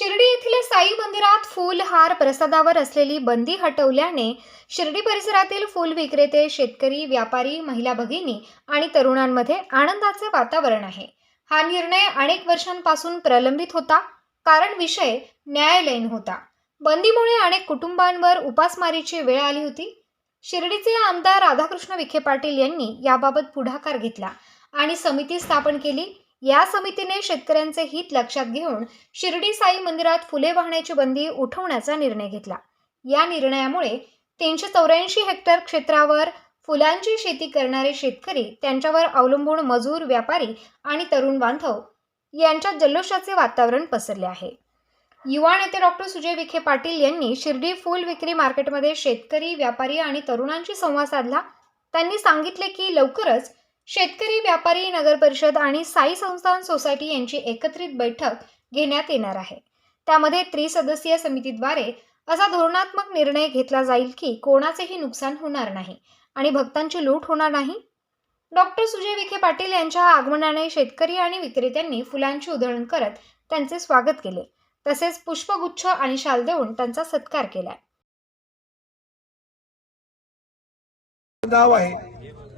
शिर्डी येथील साई मंदिरात फूल हार प्रसादावर असलेली बंदी हटवल्याने शिर्डी परिसरातील फूल विक्रेते शेतकरी व्यापारी महिला भगिनी आणि तरुणांमध्ये आनंदाचे वातावरण आहे. हा निर्णय अनेक वर्षांपासून प्रलंबित होता कारण विषय न्यायालयीन होता. बंदीमुळे अनेक कुटुंबांवर उपासमारीची वेळ आली होती. शिर्डीचे आमदार राधाकृष्ण विखे पाटील यांनी याबाबत पुढाकार घेतला आणि समिती स्थापन केली. या समितीने शेतकऱ्यांचे हित लक्षात घेऊन शिर्डी साई मंदिरात फुले वाहण्याची बंदी उठवण्याचा निर्णय घेतला. या निर्णयामुळे तीनशे चौऱ्याऐंशी हेक्टर क्षेत्रावर फुलांची शेती करणारे शेतकरी त्यांच्यावर अवलंबून मजूर व्यापारी आणि तरुण बांधव यांच्या जल्लोषाचे वातावरण पसरले आहे. युवा नेते डॉक्टर सुजय विखे पाटील यांनी शिर्डी फुल विक्री मार्केटमध्ये शेतकरी व्यापारी आणि तरुणांशी संवाद साधला. त्यांनी सांगितले की लवकरच शेतकरी व्यापारी नगर परिषद आणि साई संस्थान सोसायटी यांची एकत्रित बैठक घेण्यात येणार आहे. त्यामध्ये त्रिसदस्यीय समितीद्वारे असा धोरणात्मक निर्णय घेतला जाईल की कोणाचेही नुकसान होणार नाही आणि भक्तांची लूट होणार नाही? डॉक्टर सुजय विखे पाटील यांच्या आगमनाने शेतकरी आणि विक्रेत्यांनी फुलांची उधळण करत त्यांचे स्वागत केले. तसेच पुष्पगुच्छ आणि शाल देऊन त्यांचा सत्कार केला. नाव आहे.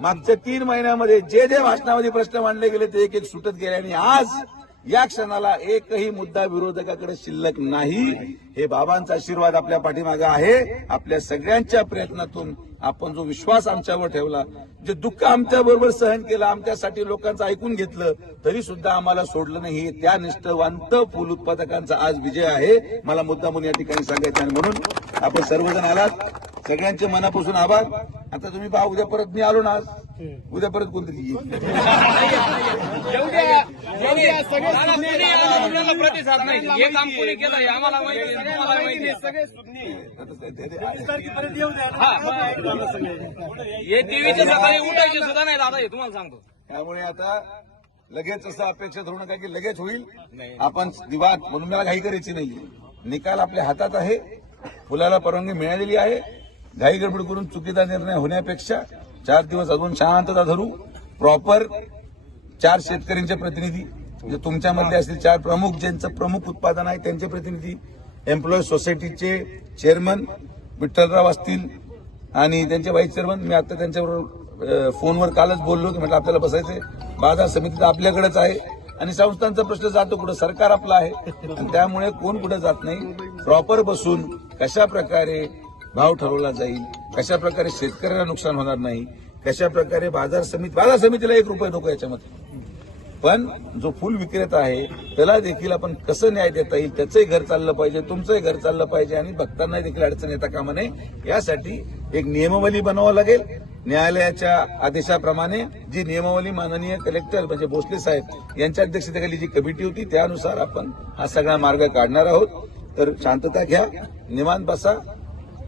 मागच्या तीन महिन्यामध्ये जे जे भाषणामध्ये प्रश्न मांडले गेले ते एक एक सुटत गेले आणि आज या क्षणाला एकही मुद्दा विरोधकाकडे शिल्लक नाही. हे बाबांचा आशीर्वाद आपल्या पाठीमागे आहे. आपल्या सगळ्यांच्या प्रयत्नातून आपण जो विश्वास आमच्यावर ठेवला जे दुःख आमच्या बरोबर सहन केलं आमच्यासाठी लोकांचं ऐकून घेतलं तरी सुद्धा आम्हाला सोडलं नाही. त्या निष्ठवंत फूल उत्पादकांचा आज विजय आहे. मला मुद्दा म्हणून या ठिकाणी सांगायचं आणि म्हणून आपण सर्वजण आलात. सगळ्यांचे मनापासून आभार. आता तुम्ही पहा उद्या परत मी आलो ना उद्या परत कोणतरी येईल. आपल्याला प्रतिसाद नाही. हे काम कोणी केलं हे आम्हाला माहिती आहे, तुम्हाला माहिती आहे. हे टीव्हीचे सकाळी उठायचे सुद्धा नाही दादा हे तुम्हाला सांगतो. त्यामुळे आता लगेच असं अपेक्षा धरू नका की लगेच होईल. आपण दिवाद म्हणून मला घाई करायची नाही निकाल आपल्या हातात आहे. फुलाला परवानगी मिळालेली आहे. घाई गडबड करून चुकीचा निर्णय होण्यापेक्षा चार दिवस अजून शांतता धरू. प्रॉपर चार शेतकऱ्यांचे प्रतिनिधी जे तुमच्यामधले असतील चार प्रमुख ज्यांचं प्रमुख उत्पादन आहे त्यांचे प्रतिनिधी एम्प्लॉय सोसायटीचे चेअरमन विठ्ठलराव असतील आणि त्यांचे व्हाईस चेअरमन मी आता त्यांच्याबरोबर फोनवर कालच बोललो की म्हटलं आपल्याला बसायचं बाजार समिती तर आपल्याकडेच आहे आणि संस्थांचा प्रश्न जातो कुठं? सरकार आपलं आहे. त्यामुळे कोण कुठं जात नाही. प्रॉपर बसून कशा प्रकारे भाव ठरवला जाईल. कशा प्रकारे शेतकऱ्याला नुकसान होणार नाही कशा प्रकारे बाजार समिती बाजार समितीला एक रुपये नको याच्यामध्ये. पण जो फुल विक्रेता आहे त्याला देखील आपण कसं न्याय देता येईल त्याचंही घर चाललं पाहिजे तुमचंही घर चाललं पाहिजे आणि भक्तांना देखील अडचण येता कामा नये यासाठी एक नियमावली बनवावं लागेल. न्यायालयाच्या आदेशाप्रमाणे जी नियमावली माननीय कलेक्टर म्हणजे भोसले साहेब यांच्या अध्यक्षतेखाली जी कमिटी होती त्यानुसार आपण हा सगळा मार्ग काढणार आहोत. तर शांतता घ्या निवांत बसा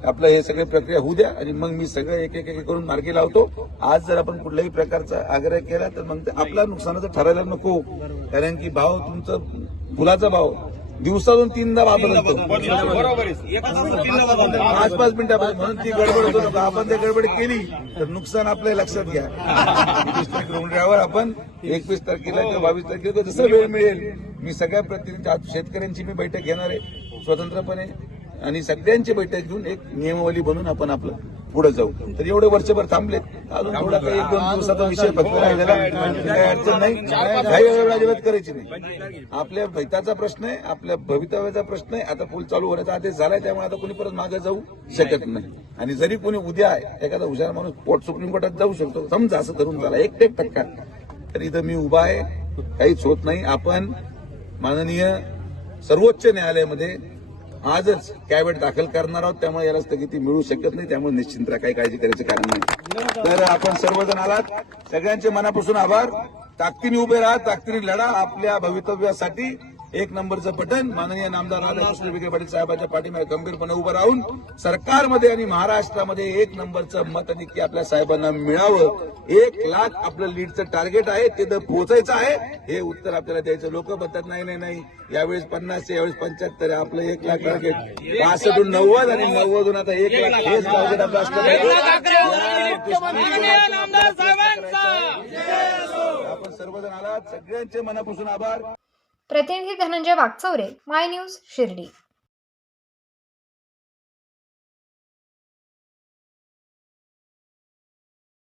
आपलं हे सगळे प्रक्रिया होऊ द्या आणि मग मी सगळं एक एक एक करून मार्गी लावतो. आज जर आपण कुठल्याही प्रकारचा आग्रह केला तर मग ते आपला नुकसानाचं ठरायला नको. कारण की भाव तुमचं फुलाचा भाव दिवसातून तीनदा बदलतो. पाच पाच मिनिटापर्यंत म्हणून ती गडबड होतो. आपण ते गडबड केली तर नुकसान आपल्या लक्षात घ्या. रोवण्यावर आपण. एकवीस तारखेला किंवा बावीस तारखेला जसं वेळ मिळेल मी सगळ्या प्रतिनिधी शेतकऱ्यांची मी बैठक घेणार आहे. स्वतंत्रपणे आणि सगळ्यांची बैठक घेऊन एक नियमावली बनवून आपण आपलं पुढे जाऊ. तर एवढे वर्षभर थांबले अजून थोडा काही एक दोन दिवसाचा विषय फक्त राहिलेला काही अडचण नाही. काही अजिबात करायची नाही. आपल्या भैताचा प्रश्न आहे आपल्या भवितव्याचा प्रश्न आहे. आता पूल चालू होण्याचा आदेश झालाय त्यामुळे आता कोणी परत मागे जाऊ शकत नाही. आणि जरी कोणी उद्या आहे एखादा हुशार माणूस पोट सुप्रीम कोर्टात जाऊ शकतो समजा असं धरून झाला एक एक टक्का. तर इथं मी उभा आहे काहीच होत नाही. आपण माननीय सर्वोच्च न्यायालयामध्ये आजच कॅबिनेट दाखल करणार आहोत त्यामुळे याला स्थगिती मिळू शकत नाही त्यामुळे निश्चिंत काही काळजी करायचं कारण नाही. तर आपण सर्वजण आलात. सगळ्यांचे मनापासून आभार. ताकदीने उभे राहा ताकदीने लढा. आपल्या भवितव्यासाठी एक नंबरचं बटन माननीय नामदार राधाकृष्ण विखे पाटील साहेबांच्या पाठीमागे गंभीरपणे उभं राहून सरकारमध्ये आणि महाराष्ट्रामध्ये एक नंबरचं मत नक्की आपल्या साहेबांना मिळावं. एक लाख आपलं लीडचं टार्गेट आहे ते तर पोहोचायचं आहे. हे उत्तर आपल्याला द्यायचं. लोक म्हणतात नाही नाही नाही. यावेळेस पन्नास यावेळेस पंच्याहत्तर. आपलं एक लाख टार्गेट पासष्टून नव्वद आणि नव्वदून आता एक लाख. हेच टार्गेट आपलं साहेबांचा. आपण सर्वजण आलात. सगळ्यांचे मनापासून आभार. प्रतिनिधी धनंजय वागचौरे माय न्यूज शिर्डी.